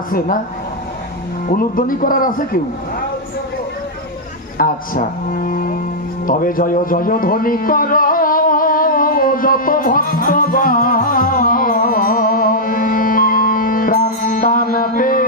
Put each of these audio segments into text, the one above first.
আছে না? অনুধ্বনি করার আছে কেউ? আচ্ছা। তবে জয় জয় ধ্বনি কর, যত ভক্ত প্রাণ পেল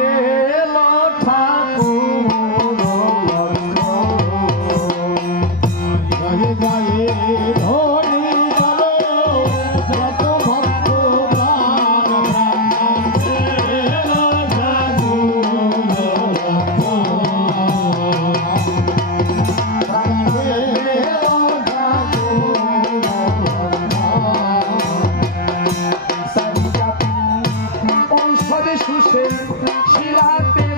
শিলাতে